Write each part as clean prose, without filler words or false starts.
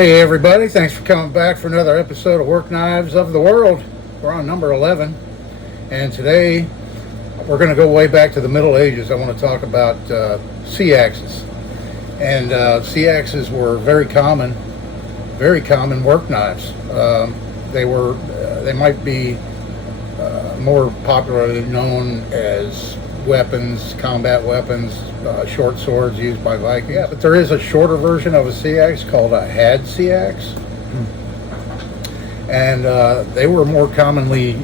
Hey everybody, thanks for coming back for another episode of Work Knives of the World. We're on number 11, and today we're going to go way back to the Middle Ages. I want to talk about Seaxes. And Seaxes were very common work knives. They might be more popularly known as weapons, combat weapons, short swords used by Vikings. Yeah, but there is a shorter version of a Seax called a had Seax, and they were more commonly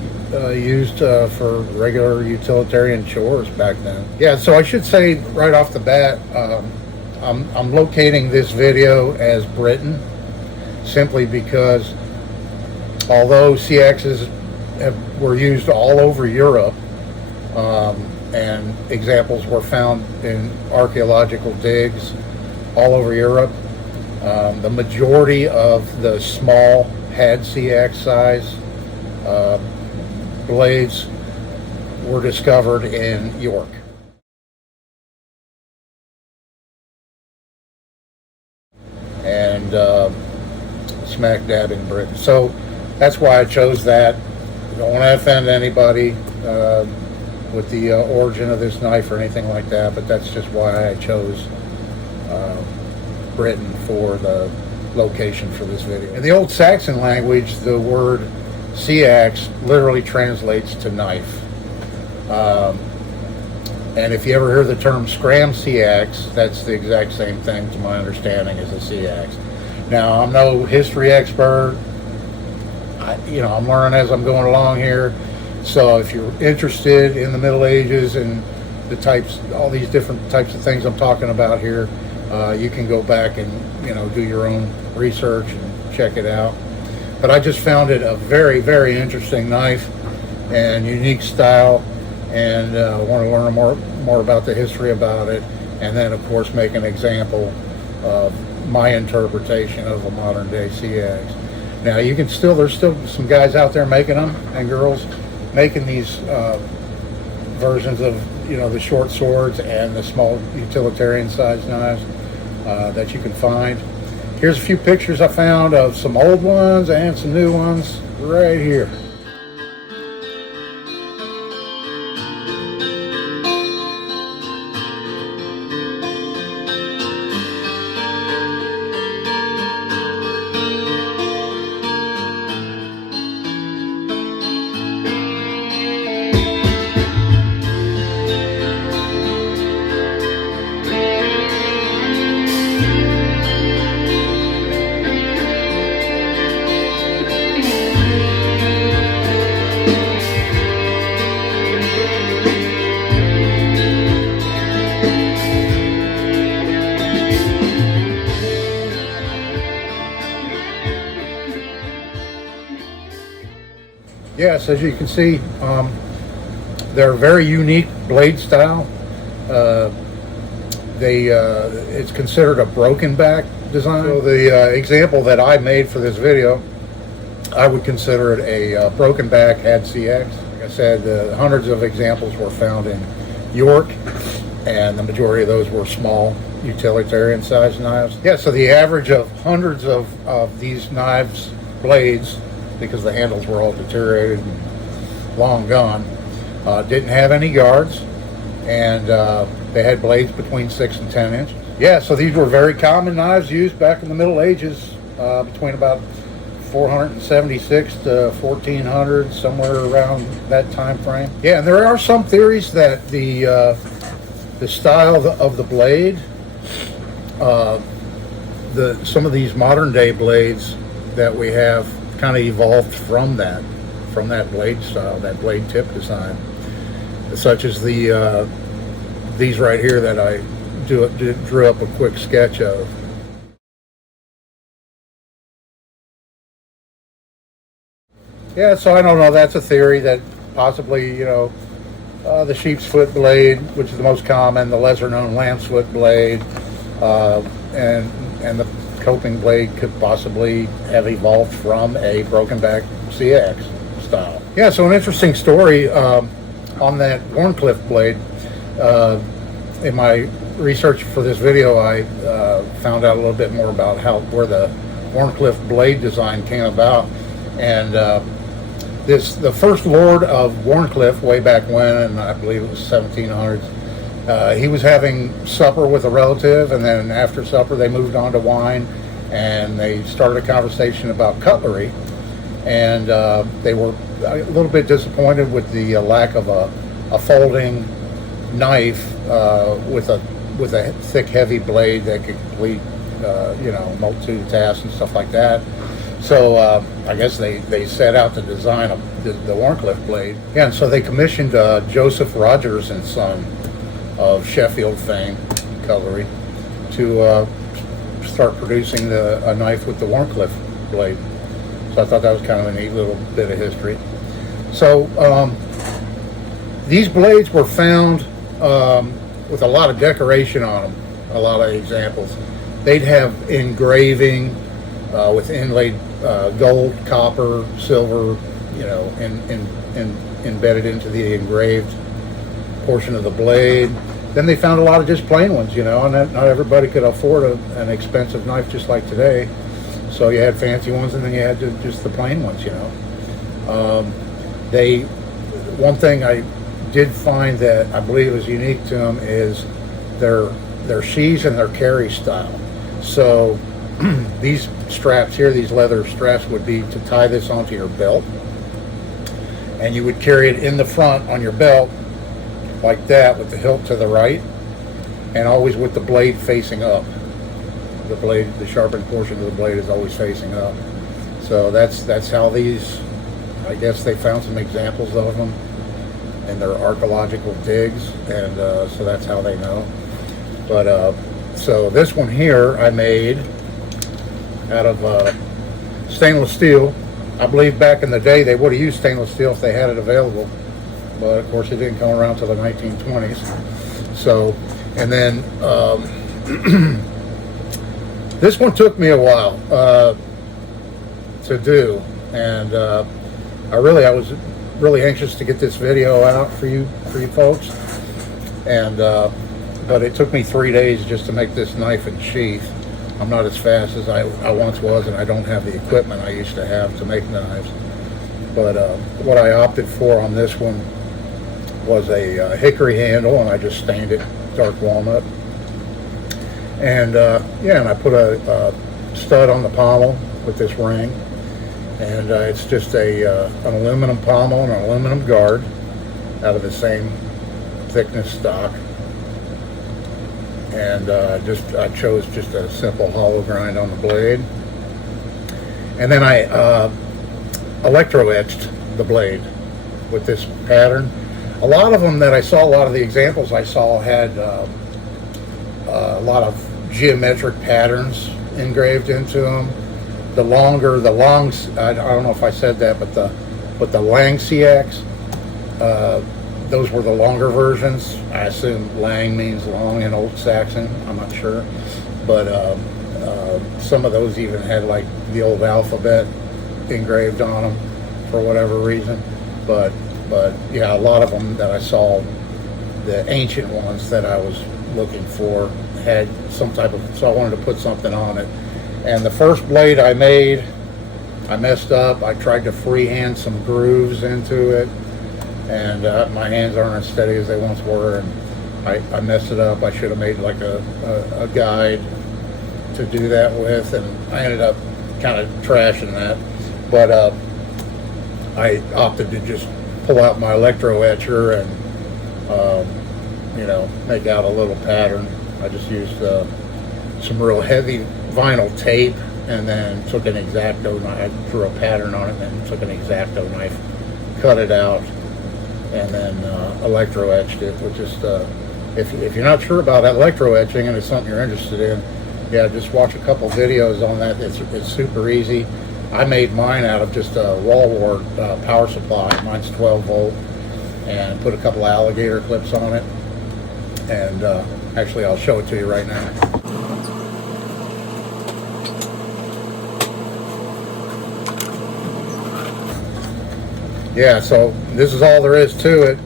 used for regular utilitarian chores back then. Yeah, so I should say right off the bat, I'm locating this video as Britain simply because although Seaxes were used all over Europe, and examples were found in archaeological digs all over Europe, the majority of the small had Seax size blades were discovered in York. And smack dab in Britain. So that's why I chose that. I don't want to offend anybody with the origin of this knife or anything like that, but that's just why I chose Britain for the location for this video. In the old Saxon language, the word Seax literally translates to knife. And if you ever hear the term scram Seax, that's the exact same thing to my understanding as a Seax. Now, I'm no history expert. I'm learning as I'm going along here. So if you're interested in the Middle Ages and all these different types of things I'm talking about here, you can go back and, do your own research and check it out. But I just found it a very, very interesting knife and unique style, and want to learn more about the history about it, and then of course make an example of my interpretation of a modern day Seax. Now there's still some guys out there making them, and girls making these versions of the short swords and the small utilitarian sized knives that you can find. Here's a few pictures I found of some old ones and some new ones right here. Yes, as you can see, they're a very unique blade style. It's considered a broken back design. So the example that I made for this video, I would consider it a broken back had Seax. Like I said, hundreds of examples were found in York, and the majority of those were small utilitarian sized knives. Yeah, so the average of hundreds of these knives blades, because the handles were all deteriorated and long gone, didn't have any guards, and they had blades between 6 and 10 inches. Yeah, so these were very common knives used back in the Middle Ages, between about 476 to 1400, somewhere around that time frame. Yeah, and there are some theories that the style of the blade, some of these modern day blades that we have kind of evolved from that blade style, that blade tip design, such as these right here that I drew up a quick sketch of. Yeah, so I don't know, that's a theory that possibly, the sheep's foot blade, which is the most common, the lesser known lamb's foot blade, and the coping blade could possibly have evolved from a broken back Seax style. Yeah, so an interesting story on that Warncliffe blade. In my research for this video, I found out a little bit more about where the Wharncliffe blade design came about. And the first lord of Wharncliffe, way back when, and I believe it was 1700s, he was having supper with a relative, and then after supper they moved on to wine, and they started a conversation about cutlery. And they were a little bit disappointed with the lack of a folding knife with a thick, heavy blade that could complete multitude of tasks and stuff like that. So I guess they set out to design the Wharncliffe blade. Yeah, and so they commissioned Joseph Rogers and Son of Sheffield fame, cutlery, to start producing a knife with the Wharncliffe blade. So I thought that was kind of a neat little bit of history. So these blades were found with a lot of decoration on them, a lot of examples. They'd have engraving with inlaid gold, copper, silver, embedded into the engraved portion of the blade. Then they found a lot of just plain ones, and not everybody could afford an expensive knife just like today. So you had fancy ones, and then you had just the plain ones, One thing I did find that I believe is unique to them is their sheaths and their carry style. So these straps here, these leather straps, would be to tie this onto your belt, and you would carry it in the front on your belt like that, with the hilt to the right, and always with the blade facing up. The sharpened portion of the blade is always facing up. So that's how these, I guess they found some examples of them in their archaeological digs, and so that's how they know. But so this one here I made out of stainless steel. I believe back in the day they would have used stainless steel if they had it available, but of course it didn't come around till the 1920s. So, and then this one took me a while to do, and I was really anxious to get this video out for you folks, and but it took me 3 days just to make this knife and sheath. I'm not as fast as I once was, and I don't have the equipment I used to have to make knives. But what I opted for on this one was a hickory handle, and I just stained it dark walnut. And and I put a stud on the pommel with this ring, and it's just an aluminum pommel and an aluminum guard out of the same thickness stock. And I chose just a simple hollow grind on the blade, and then I electro etched the blade with this pattern. A lot of them that I saw, a lot of the examples I saw had a lot of geometric patterns engraved into them. I don't know if I said that, but the Lang Seax, those were the longer versions. I assume Lang means long in Old Saxon. I'm not sure, but some of those even had like the old alphabet engraved on them for whatever reason. But yeah, a lot of them that I saw, the ancient ones that I was looking for, had some type of, so I wanted to put something on it. And the first blade I made, I messed up. I tried to freehand some grooves into it, and my hands aren't as steady as they once were, and I messed it up. I should have made like a guide to do that with, and I ended up kind of trashing that. But I opted to just pull out my electro etcher and make out a little pattern. I just used some real heavy vinyl tape, and then took an X-Acto knife. I drew a pattern on it, and then took an X-Acto knife, cut it out, and then electro etched it. Which is, if you're not sure about electro etching and it's something you're interested in, yeah, just watch a couple videos on that. It's super easy. I made mine out of just a wall wart power supply. Mine's 12 volt, and put a couple alligator clips on it. And actually, I'll show it to you right now. Yeah, so this is all there is to it.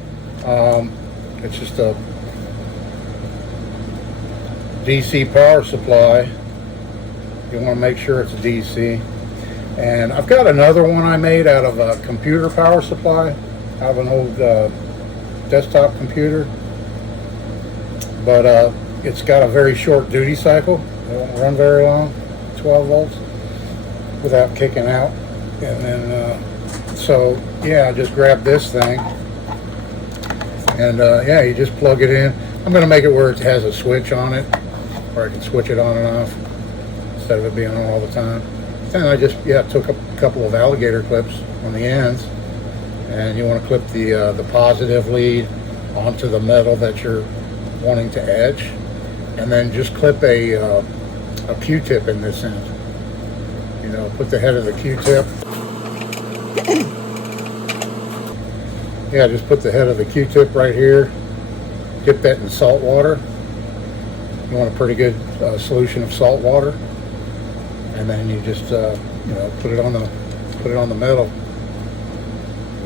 It's just a DC power supply You want to make sure it's DC. And I've got another one I made out of a computer power supply. I have an old desktop computer, but it's got a very short duty cycle. It won't run very long, 12 volts, without kicking out. And then, so yeah, I just grabbed this thing, and yeah, you just plug it in. I'm going to make it where it has a switch on it, where I can switch it on and off instead of it being on all the time. And I just, yeah, took a couple of alligator clips on the ends, and you want to clip the positive lead onto the metal that you're wanting to etch, and then just clip a Q-tip in this end. You know, put the head of the Q-tip. Yeah, just put the head of the Q-tip right here. Dip that in salt water. You want a pretty good solution of salt water, and then you just you know, put it on the metal.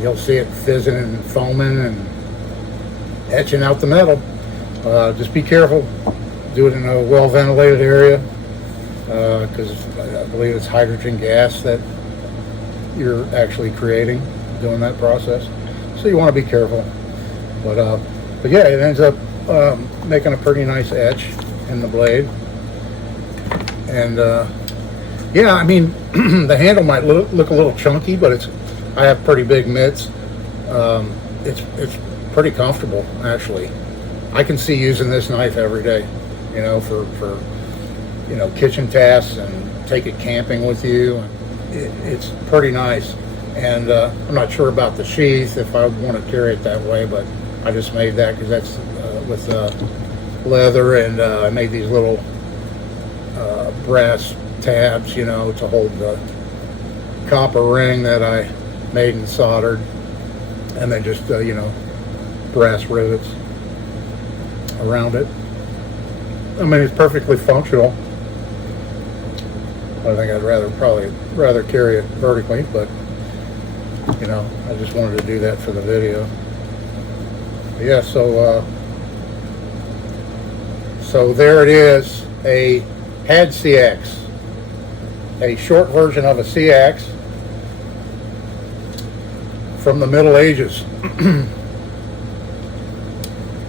You'll see it fizzing and foaming and etching out the metal. Just be careful. Do it in a well ventilated area, because I believe it's hydrogen gas that you're actually creating doing that process. So you want to be careful. But yeah, it ends up making a pretty nice etch in the blade. And yeah, I mean, the handle might look a little chunky, but I have pretty big mitts. It's pretty comfortable, actually. I can see using this knife every day, you know, for you know, kitchen tasks, and take it camping with you. It's pretty nice. And I'm not sure about the sheath, if I want to carry it that way, but I just made that because that's with leather, and I made these little brass tabs, you know, to hold the copper ring that I made and soldered, and then just you know, brass rivets around it. I mean, it's perfectly functional. I think I'd probably rather carry it vertically, but you know, I just wanted to do that for the video. But yeah, so there it is, a head Seax, a short version of a Seax from the Middle Ages.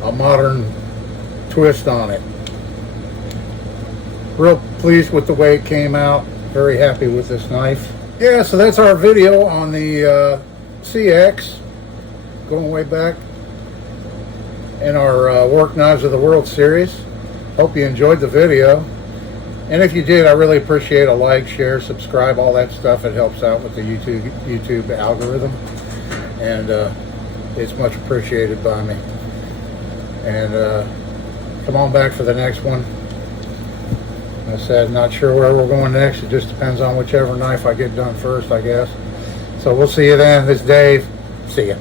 A modern twist on it. Real pleased with the way it came out. Very happy with this knife. Yeah, so that's our video on the Seax, going way back in our Work Knives of the World series. Hope you enjoyed the video. And if you did, I really appreciate a like, share, subscribe, all that stuff. It helps out with the YouTube algorithm. And it's much appreciated by me. And come on back for the next one. I said, not sure where we're going next. It just depends on whichever knife I get done first, I guess. So we'll see you then. This is Dave. See ya.